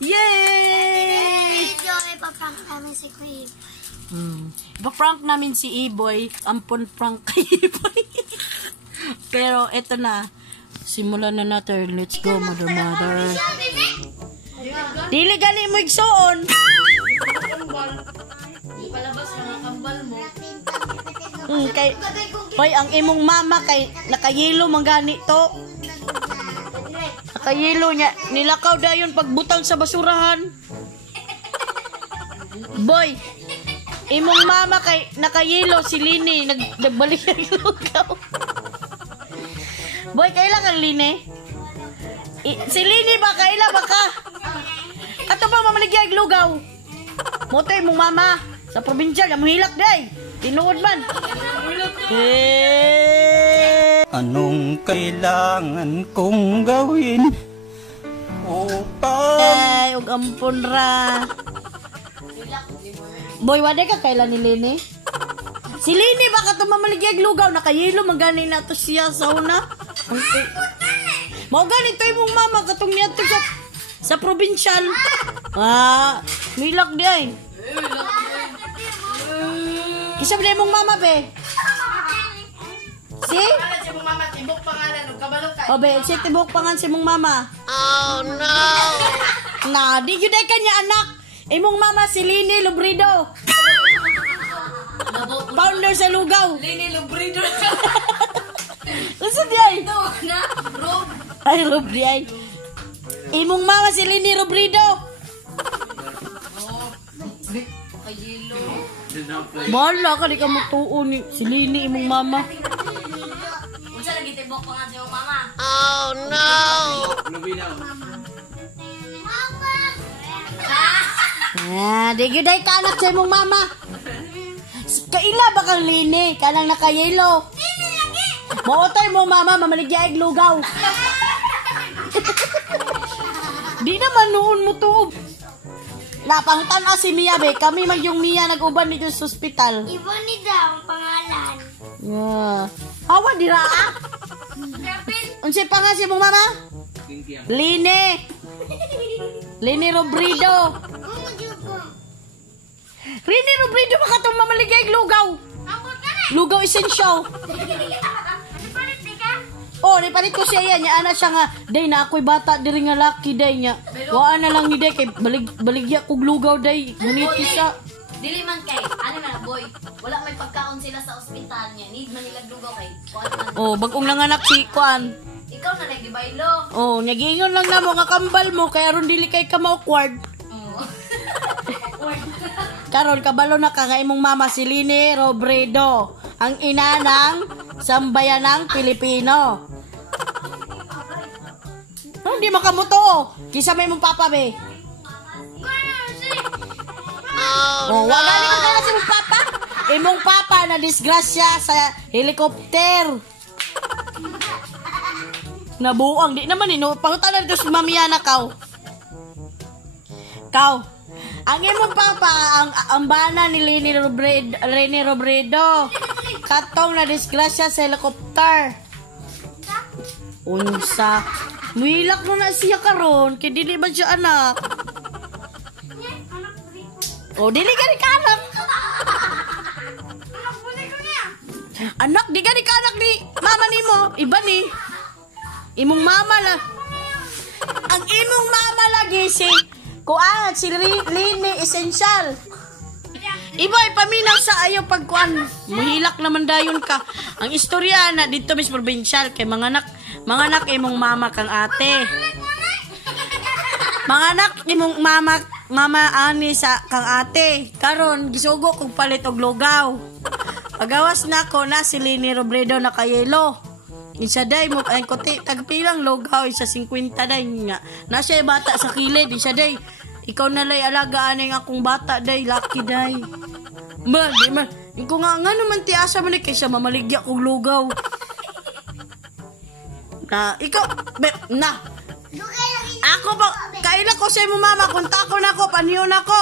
Yay! Ipaprank namin si Queen. Ipaprank namin si E-Boy. Ampon prank kay E-Boy. Pero eto na. Simulan na natin. Let's go, mother. Dili gali mo igsoon. Palabas ng kambal mo. Kay hoy, ang imong mama kay nakayelo man gani to. Nakayelo niya. Nilakaw dayon pagbutang sa basurahan. Boy, imong mama kay nakayelo si Lini nagbalik ang lugaw. Boy, kailan kang Lini? Si Lini ba kailan ba ka? Ato pa mamaligya ang lugaw. Moto imong mama sa probinsya nga mohilak day. Tinuod man. Anong kailangan kong gawin upang... Ay, ug ampon ra. Boy, wala ka kailan ni Lini? Si Lini baka tumamaligay lugaw, nakayelo magani na to siya sa una. Okay. Mao ganito imong mama katong niya to sa probinsyal. Milak di ay. Kisa ba imong mama be? Si? Pangalan si mong mama, tibok pangalan, o kabalo ka. O be, si tibok pangan si mong mama. Oh no! Na, di yun ay kanya anak. Imong mama si Lini Lubrido. Founder sa lugaw. Lini Lubrido. Lasa di ay? Ito, na, Rob. Ay, Rob di ay. Imong mama si Lini Lubrido. Kayelo. Bahala ka, di ka matuo ni si Lini imong mama. Unsa lagi tibok pangalan si mong mama? Oh no! Di yun ay ka anak sa imong mama. Kaila ba kang Lini? Kanang nakayelo. Maotoy mo mama, mamaligya ig lugaw. Di naman noon mo to. Napangtan si Mia be, kami mag yung Mia nag-uban dito sa ospital. Iba ni daw ang pangalan. Yeah. Hawa dira ah. Unsay pangalan si mong mama? Lini. Lini Robrido. Lini Robrido baka itong mamaligay lugaw. Lugaw essential. Oh, nipalit ko siya yan. Ana siya nga, day na ako'y bata, diri nga laki, day niya. Waan na lang ni day, kay baligya kog lugaw, day. Ngunit isa. Dili man kay, ano man boy, wala may pagkaon sila sa ospital niya. Need man nila lugaw kay. Oh, bagong nanganak si Kuan. Ikaw na nagdibaylo. Oh, nyagingon lang na mo nga kambal mo, kaya ron dili kay ka ma-awkward. Karon kabalo na ka nga imong mama si Lini Robredo, ang ina ng sambayanang Pilipino. Hindi makamuto. Kisa may mong papa be. Oh, wala ni ka si mong papa. Imong papa na disgrasya sa helicopter. Nabuang di naman pangutan dito si Mamiana kaw. Ang imong papa ang bana ni Lini Robredo. Katong na disgrasya sa helicopter. Unsa? Muilak na siya karon, kay dili man siya anak. Oh, dili ka ni anak. Anak, di ka ni anak ni mama nimo. Iba ni. Imong mama la. Ang imong mama lagi si kuan si Lini Essential. Iba ipaminaw sa ayaw pagkuan. Muhilak naman dayon ka. Ang istorya na dito mis provincial kay mga anak imong mama kang ate. Mga anak imong mama ani sa kang ate. Karon gisugo kog palit og lugaw. Pagawas na ko na si Lini Robredo na kayelo. Isa day mo ay kote tagpilang lugaw isa 50 day nga. Na siya bata sa kilid isa day. Ikaw na lay alagaan ng akong bata day, lucky day. Di man. Ikaw nga naman ti asa man kaysa mamaligya kong lugaw. Na, ikaw, na. Ako ba, kaila ko sa mo mama, kung tako na ko, paniyo na ko.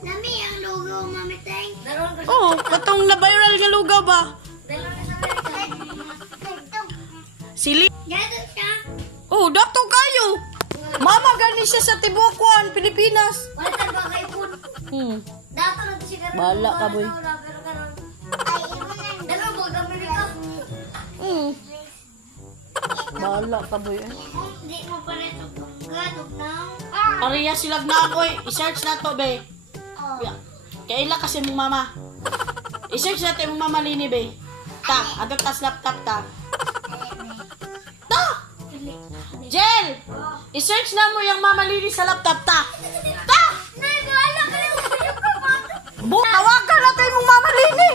Nami ang lugaw, Mami Teng. Oo, katong na-viral nga lugaw ba? Sili? Gato siya. Oh, dato kayo. Mama, gani siya sa Tibukuan, Pilipinas. Wala ka ba kayo po? Dato na siya karon. Bahala ka, boy. Pero karon. Ay, dalawa mo Amerika. Bahala ka, boy. Hindi mo pa rin gadog na. Ariya silag na ako eh. I-search na to, be. Kaila kasi mong mama. I-search natin mong mama Lini, be. Ta, agad tas laptop ta. Ta! Jel! I-search na mo yung mama Lini sa laptop ta. Ta! Tawagan natin mong mama Lini.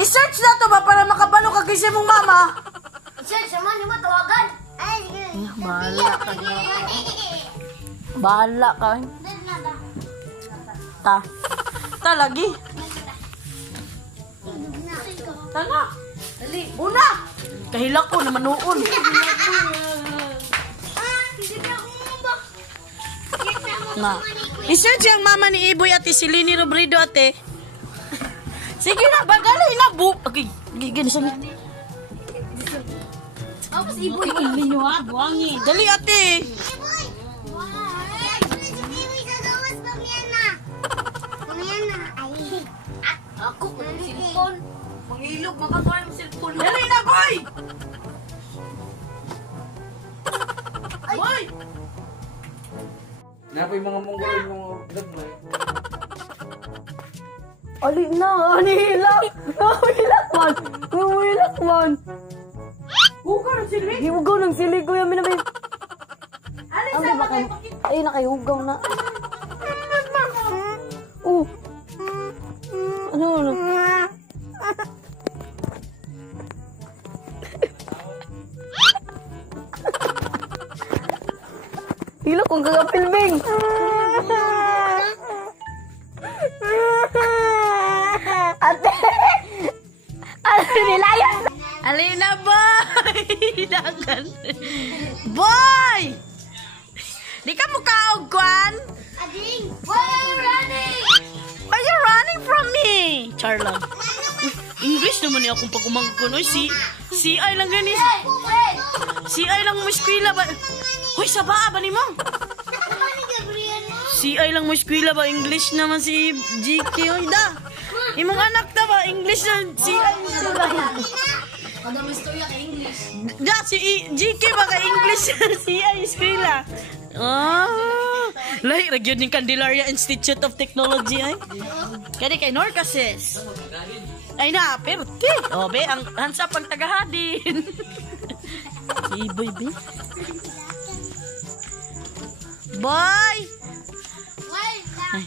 I-search na to ba para makabalo ka kasi mong mama? Sir, sama niyo matawagan. Ay, Bahala ka niya. Bahala ka. Ta. Ta lagi. Tala. Dali. Una. Kahilak ko na manuon. Na. I-search yung mama ni Iboy ate si Lini Robredo ate. Sige na, bagalay na bu. Okay, gigin sa Tapos Iboy, hindi nyo ha, buwangi. Dali ate. Ako, kung cellphone. Mangilog, makakuha ng cellphone. Dali na, boy. Boy. Napoy mga Mongol yung mga vlog mo. Ali na, anihilak. Anihilak man. Anihilak man. Hugaw ng silig. Hugaw ng silig, kuya. Minabay. Alin sa kayo? Ay, nakayugaw na. Ano? Hila kong kagapilbing. Ate! Ate, nilayan! Alina, boy! Dagan. Boy! Di ka mukaog, Kwan? Ading, why are you running? Why are you running from me? Charlotte. English naman niya akong pagkumangkon. Oy, si ay lang gani. Si ay lang mo eskwela ba? Hoy, saba ba ni mo? Si ay lang mo eskwela ba? English naman si GK. Oy, da. Imong anak na ba? English na si ay. Kada mo istorya ka English. Da, si GK ba ka English si ay eskwela? Lahi, nagyan yung Candelaria Institute of Technology ay. Kaya kay Norcasis. Ay na, pero ti. O, be, ang hansa pang tagahadin. Si Iboy, be. Boy! Ay,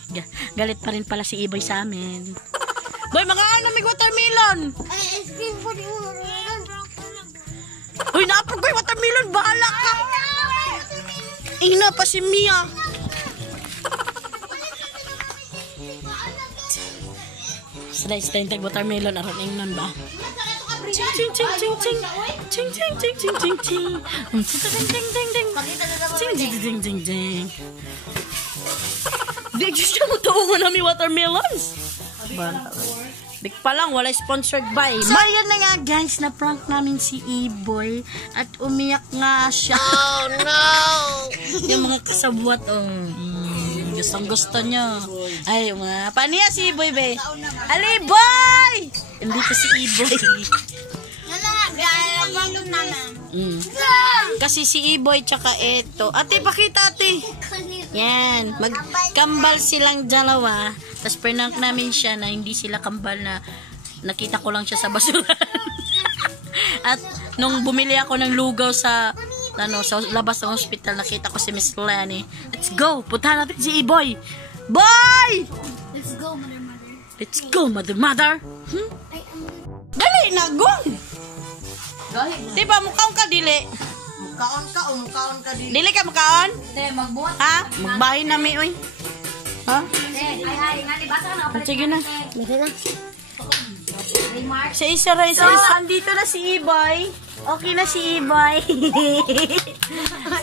galit pa rin pala si Iboy sa amin. Boy, mga ano, may watermelon. Ay, ice cream po din mo. Uy, naapag ko yung watermelon. Bahala ka. Ina pa si Mia. Slice tayong tag watermelon aron ingnon ba? Ching ching ching ching ching. Ching ching ching ching ching ching. Ding ding ding ding. Ching ding ding ding ding. Di siya mo tuungan namin watermelons. Big pa lang, wala sponsored by. So, yun na nga guys, na-prank namin si Iboy at umiyak nga siya. Oh no! Yung mga kasabwat, gustong gusto nyo. Ay, mga paniya si Iboy, be. Ali, boy! Hindi pa si Iboy. Kasi si Iboy tsaka eto. Ate, pakita ate. Yan, magkambal silang dalawa. Tapos prank namin siya na hindi sila kambal na nakita ko lang siya sa basura. At nung bumili ako ng lugaw sa sa labas ng hospital, nakita ko si Miss Lenny. Let's go! Puntahan natin si Iboy! Boy! Let's go, mother. Let's go, mother! Dali, nagong! Diba, mukhaon ka, dili? Mukaon ka din. Dili ka mukhaon? Te, magbuhat. Ha? Magbahay na mi, oy. Ha? Ay, nga, basa ka na. Sige na. Remark. Sa isa rin. So, andito na si Iboy. Okay na si Iboy.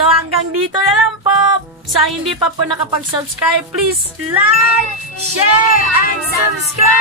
So, hanggang dito na lang po. Sa hindi pa po nakapag-subscribe, please like, share, and subscribe!